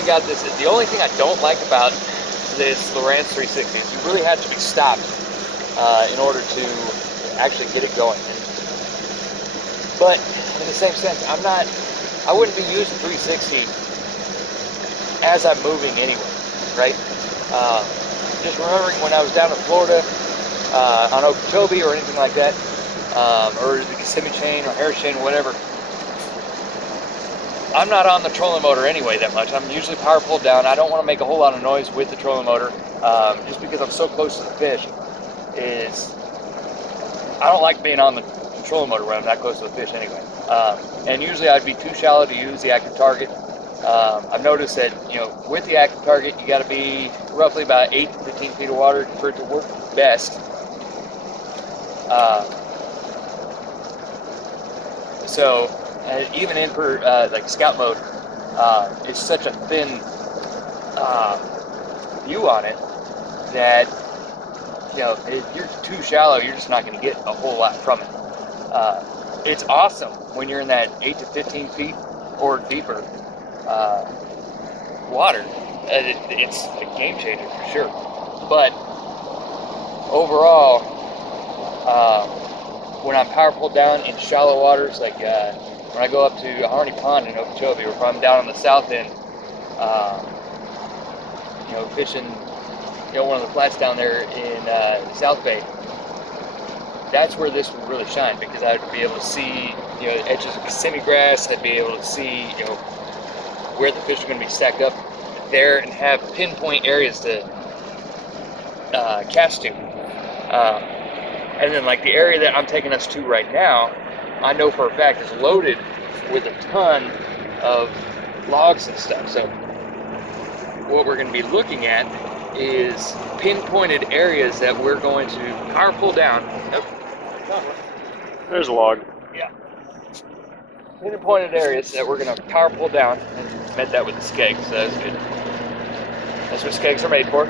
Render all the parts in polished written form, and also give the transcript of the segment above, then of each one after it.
we got this. The only thing I don't like about this Lowrance 360 is you really have to be stopped in order to actually get it going. But in the same sense, I wouldn't be using 360 as I'm moving anyway, right? Just remembering when I was down in Florida on Okeechobee or anything like that, or the Kissimmee chain or Harris chain, whatever, I'm not on the trolling motor anyway that much. I'm usually power pulled down. I don't want to make a whole lot of noise with the trolling motor, just because I'm so close to the fish. I don't like being on the trolling motor when I'm that close to the fish anyway. And usually I'd be too shallow to use the active target. I've noticed that, with the active target, you got to be roughly about 8 to 15 feet of water for it to work best. So even in like scout mode, it's such a thin view on it that if you're too shallow, you're just not going to get a whole lot from it. It's awesome when you're in that 8 to 15 feet or deeper water. It's a game changer for sure. But overall, when I'm power pulled down in shallow waters, like when I go up to Harney Pond in Okeechobee, or if I'm down on the south end, fishing, one of the flats down there in South Bay, that's where this would really shine, because I'd be able to see, the edges of Kissimmee grass. I'd be able to see, where the fish are going to be stacked up there and have pinpoint areas to cast to. And then, like, the area that I'm taking us to right now, I know for a fact is loaded with a ton of logs and stuff. So what we're going to be looking at is pinpointed areas that we're going to power pull down. There's a log. Yeah. Pinpointed areas that we're going to power pull down, and met that with the skeg, so that's good. That's what skegs are made for.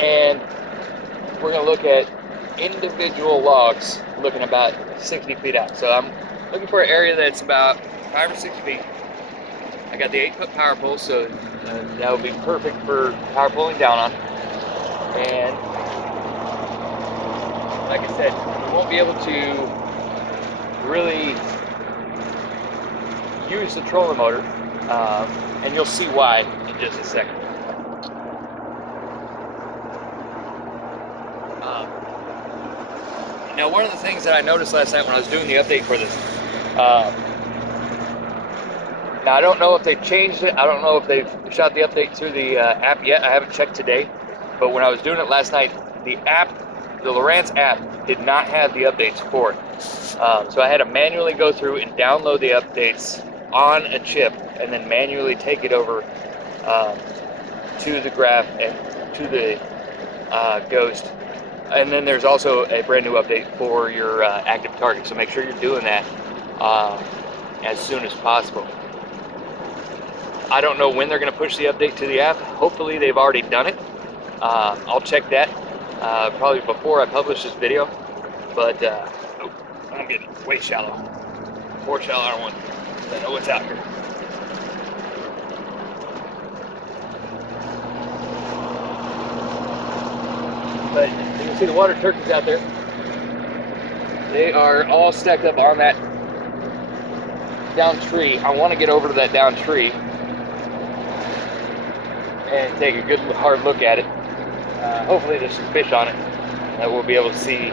And we're going to look at individual logs looking about 60 feet out. So I'm looking for an area that's about 5 or 6 feet. I got the 8-foot power pull, so that would be perfect for power pulling down on. And like I said, we won't be able to really use the trolling motor, and you'll see why in just a second. Now, one of the things that I noticed last night when I was doing the update for this, now I don't know if they've changed it. I don't know if they've shot the update through the app yet. I haven't checked today, but when I was doing it last night, the Lowrance app did not have the updates for it. So I had to manually go through and download the updates on a chip, and then manually take it over to the graph and to the Ghost. And then there's also a brand new update for your active target, so make sure you're doing that as soon as possible. I don't know when they're going to push the update to the app. Hopefully they've already done it. I'll check that probably before I publish this video. But oh, I'm getting way shallow. More shallow I don't want. I know what's out here. But you can see the water turkeys out there. They are all stacked up on that down tree. I want to get over to that down tree and take a good hard look at it. Hopefully there's some fish on it, and we'll be able to see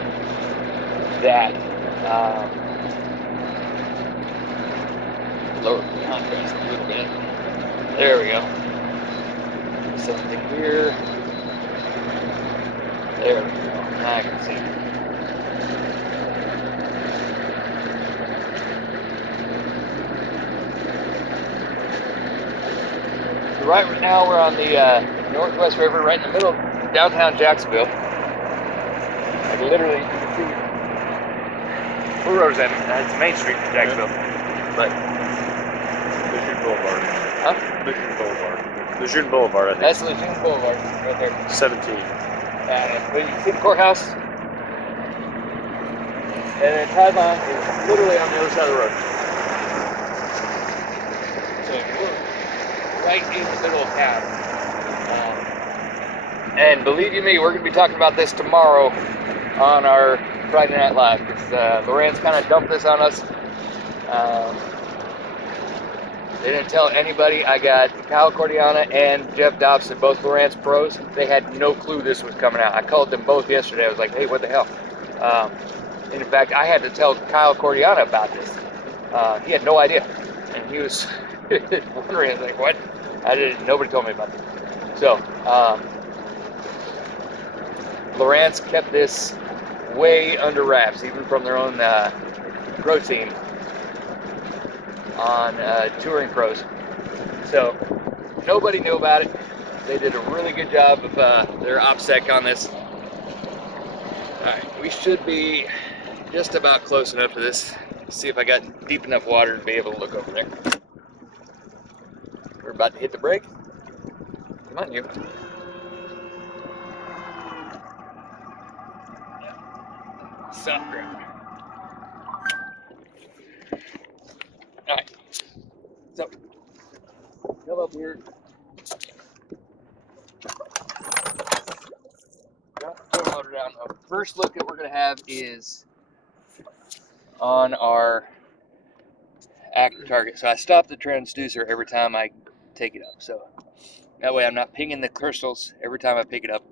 that. Lower the contrast a little bit. There we go. Something here. There we go. Now I can see. So right now we're on the Northwest River, right in the middle of downtown Jacksonville. Like literally, you can see what road is that? It's Main Street in Jacksonville. But Lejeune Boulevard. huh? Lejeune Boulevard. Lejeune Boulevard, I think. That's Lejeune Boulevard, right there. 17. But you can see the courthouse, and then Taiwan is literally on the other side of the road. right in the middle of town. And believe you me, we're going to be talking about this tomorrow on our Friday Night Live, because Lowrance kind of dumped this on us. They didn't tell anybody. I got Kyle Cordiana and Jeff Dobson, both Lowrance pros. They had no clue this was coming out. I called them both yesterday. I was like, hey, what the hell? And in fact, I had to tell Kyle Cordiana about this. He had no idea. And he was wondering, I was like, what? Nobody told me about this. So, Lowrance kept this way under wraps, even from their own pro team on touring pros. So nobody knew about it. They did a really good job of their OPSEC on this. Alright, we should be just about close enough to this. See if I got deep enough water to be able to look over there. We're about to hit the brake. Come on, you. Soft ground. Alright, so come up here. Put motor down. The first look that we're going to have is on our active target. So I stop the transducer every time I take it up. So that way I'm not pinging the crystals every time I pick it up.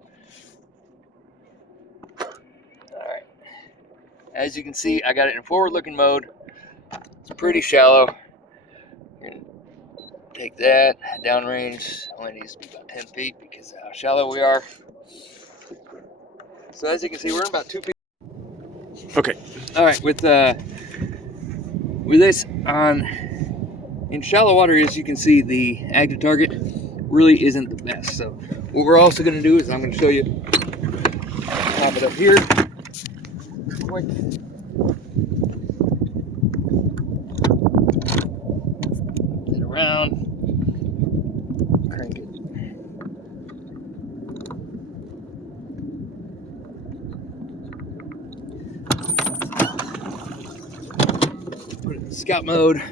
Alright. As you can see, I got it in forward looking mode. It's pretty shallow. You're going to take that downrange. Only needs to be about 10 feet because of how shallow we are. So as you can see, we're in about 2 feet. Okay. Alright, with this on in shallow water, as you can see, the active target really isn't the best. So what we're also going to do is I'm going to show you, pop it up here quick. Get around, crank it. Put it in scout mode.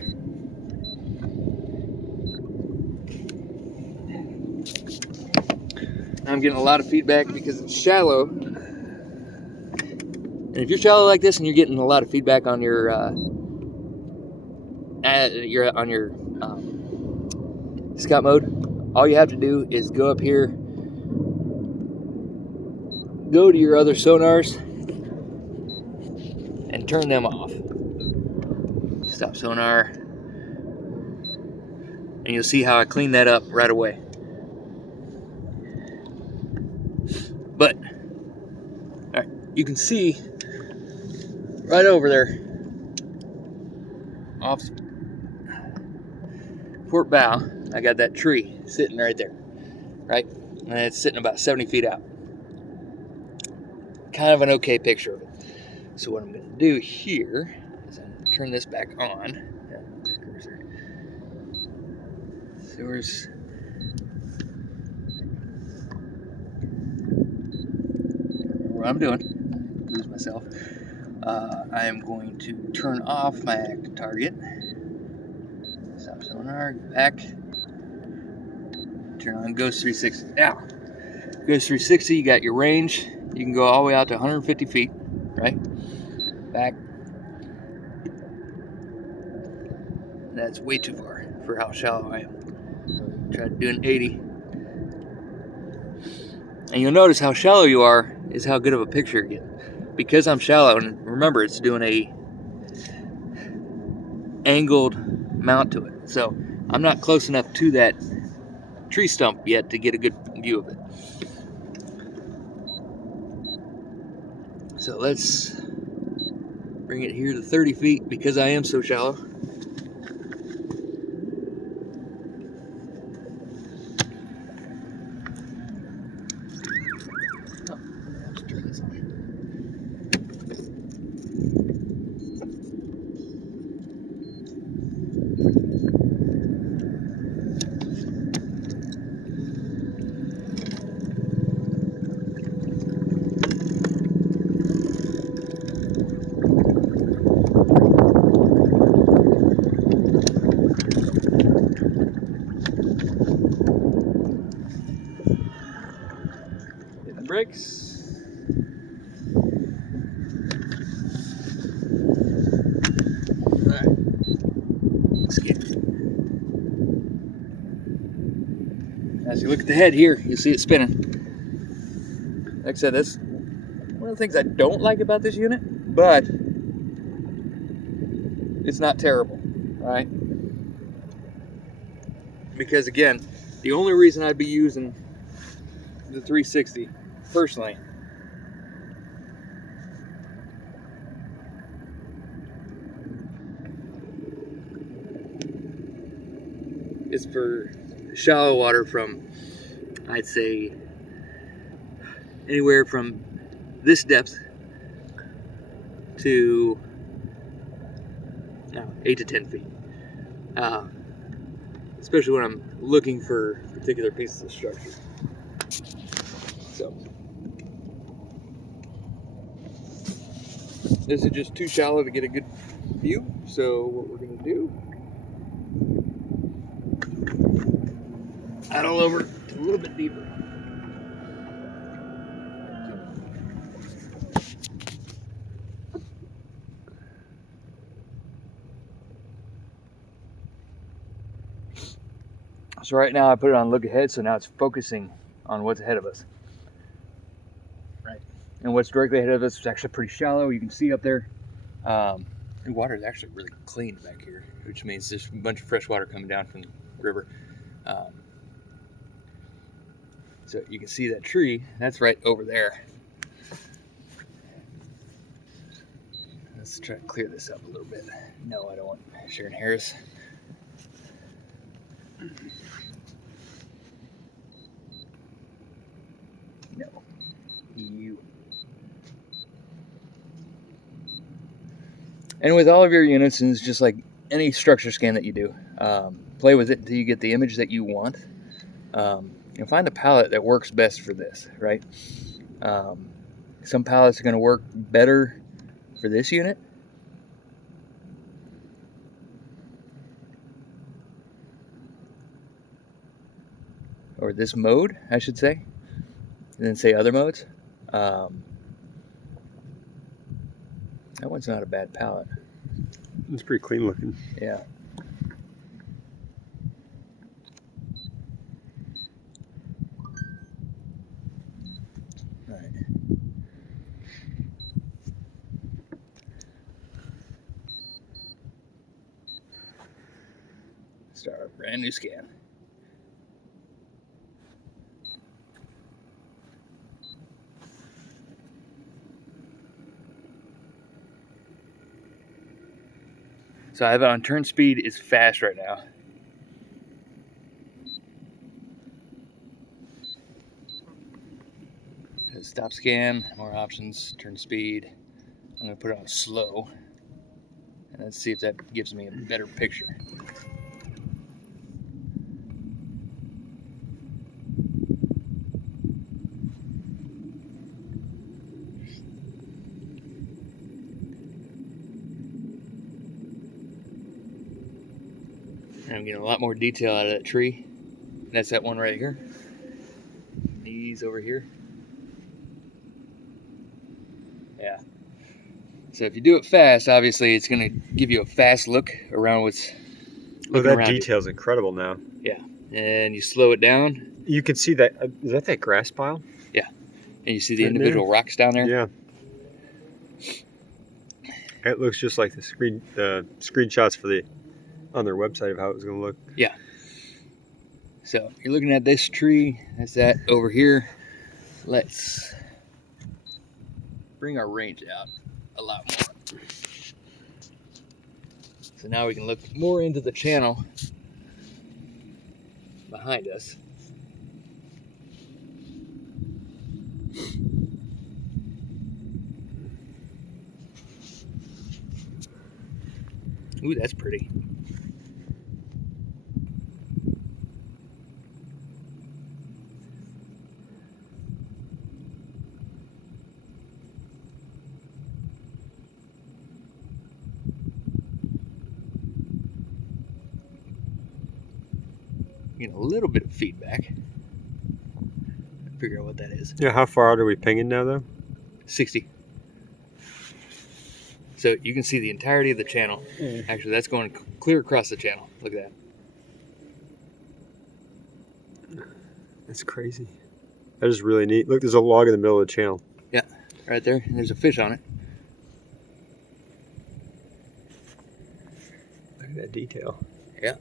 I'm getting a lot of feedback because it's shallow. And if you're shallow like this and you're getting a lot of feedback on your scout mode, all you have to do is go up here, go to your other sonars, and turn them off. Stop sonar, and you'll see how I clean that up right away. But all right, you can see right over there off port bow, I got that tree sitting right there, right? And it's sitting about 70 feet out. Kind of an okay picture of it. So what I'm going to do here is I'm going to turn this back on. So where's what I'm doing, lose myself. I am going to turn off my active target. Stop sonar, go back. Turn on Ghost 360. Now, Ghost 360, you got your range. You can go all the way out to 150 feet, right? Back. That's way too far for how shallow I am. So try to do an 80. And you'll notice how shallow you are is how good of a picture you get. Because I'm shallow, and remember, it's doing a angled mount to it. So I'm not close enough to that tree stump yet to get a good view of it. So let's bring it here to 30 feet because I am so shallow. brakes. Alright. Let's get it. As you look at the head here, you see it spinning. Like I said, that's one of the things I don't like about this unit, but it's not terrible, right? Because again, the only reason I'd be using the 360 personally is for shallow water from, I'd say, anywhere from this depth to 8 to 10 feet. Especially when I'm looking for particular pieces of structure. So this is just too shallow to get a good view. So what we're gonna do, paddle over a little bit deeper. So right now I put it on look ahead, so now it's focusing on what's ahead of us. Right. And what's directly ahead of us is actually pretty shallow. You can see up there. The water is actually really clean back here, which means there's a bunch of fresh water coming down from the river. So you can see that tree, that's right over there. Let's try to clear this up a little bit. No, I don't want Sharon Harris. No. You. And with all of your units, and it's just like any structure scan that you do, play with it until you get the image that you want. And find the palette that works best for this, right? Some palettes are going to work better for this unit. Or this mode, I should say. And then say other modes. That one's not a bad palette. It's pretty clean looking. Yeah. All right. Start a brand new scan. So I have it on turn speed is fast right now. Stop scan, more options, turn speed. I'm gonna put it on slow. And let's see if that gives me a better picture. And I'm getting a lot more detail out of that tree. That's that one right here. These over here. Yeah. So if you do it fast, obviously it's going to give you a fast look around what's Oh, that detail's incredible now. Yeah. And you slow it down. You can see that. Is that grass pile? Yeah. And you see the individual rocks down there? Yeah. It looks just like the screenshots for on their website of how it was going to look. Yeah. So you're looking at this tree. That's that over here. Let's bring our range out a lot more. So now we can look more into the channel behind us. Ooh, that's pretty. Get a little bit of feedback. figure out what that is. Yeah, how far out are we pinging now, though? 60. So you can see the entirety of the channel. Actually, that's going clear across the channel. Look at that. That's crazy. That is really neat. Look, there's a log in the middle of the channel. Yeah, right there. And there's a fish on it. Look at that detail. Yeah.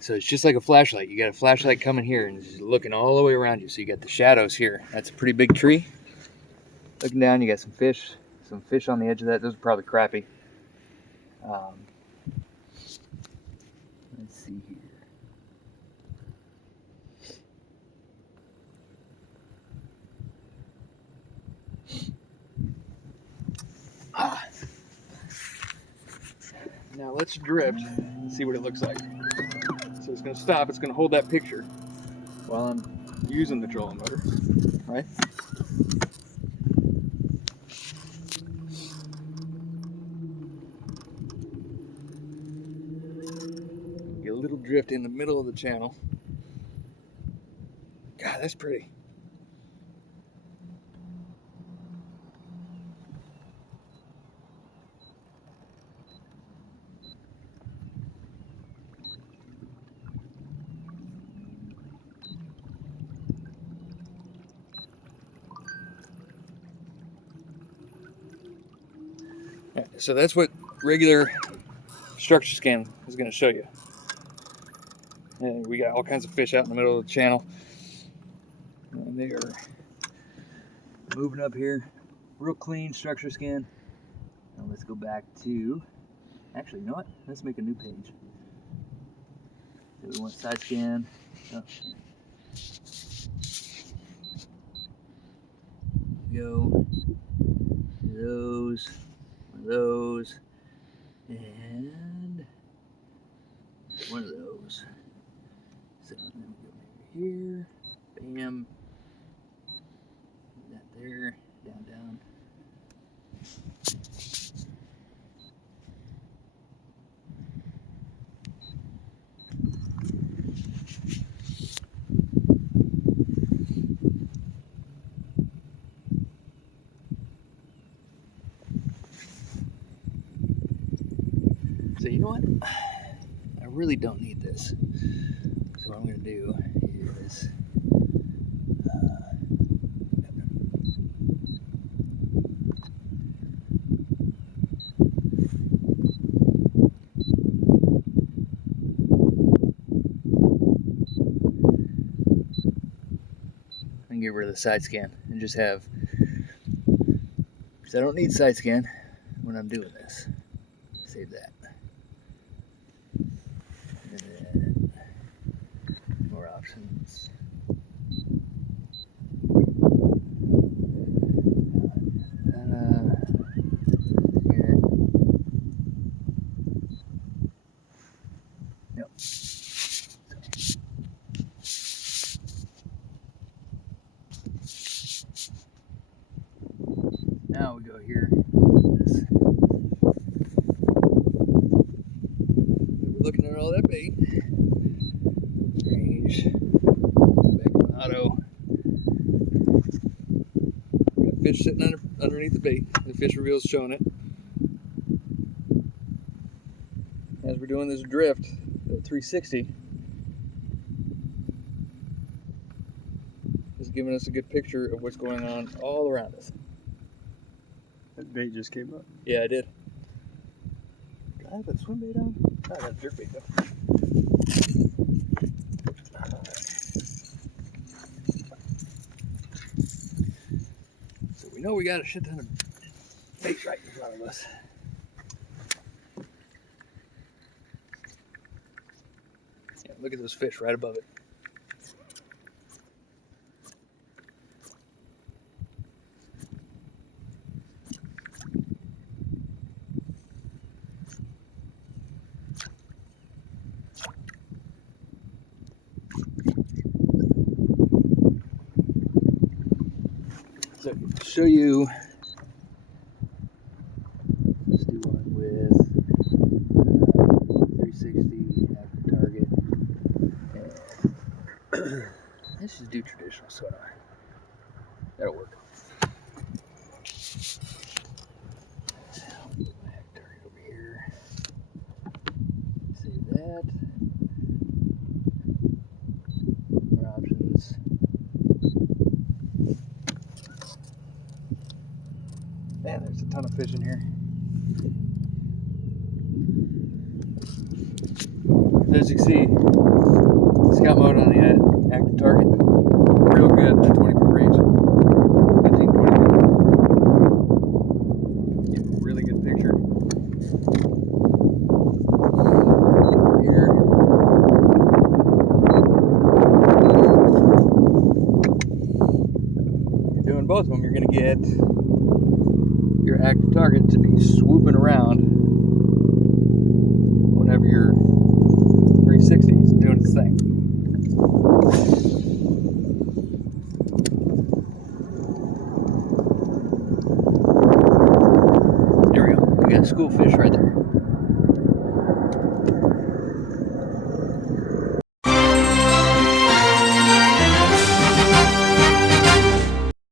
So it's just like a flashlight. You got a flashlight coming here and it's looking all the way around you. So you got the shadows here. That's a pretty big tree. Looking down, you got some fish on the edge of that. Those are probably crappie. Let's see here. Now let's drift and see what it looks like. So it's going to stop. It's going to hold that picture while I'm using the trolling motor, right? Get a little drift in the middle of the channel. God, that's pretty. So that's what regular structure scan is going to show you. And we got all kinds of fish out in the middle of the channel. And they are moving up here. Real clean structure scan. Now let's go back to, actually, you know what? Let's make a new page. So we want side scan. Oh. Go. Those. Those. And one of those. So then we go over here. Bam. That there. Down, down. So you know what? I really don't need this. So what I'm going to do is and get rid of the side scan and just have, because I don't need side scan when I'm doing this. Save that. And then more options. Here. Yep. Now we go here. This. We're looking at all that bait. Range. Back on auto. Got fish sitting underneath the bait. The fish reveal's showing it. As we're doing this drift at 360, is giving us a good picture of what's going on all around us. That bait just came up. Yeah, I did. Did I have that swim bait on? Oh, I got a jerk bait though. So we know we got a shit ton of bait right in front of us. Yeah, look at those fish right above it. So show you Man, there's a ton of fish in here. As you can see, scout mode on the active target, real good in the 20-foot range. 15, 20 feet. Get a really good picture. Here. You're doing both of them, you're going to get your active target to be swooping around whenever your 360 is doing its thing. There we go. We got a school fish right there.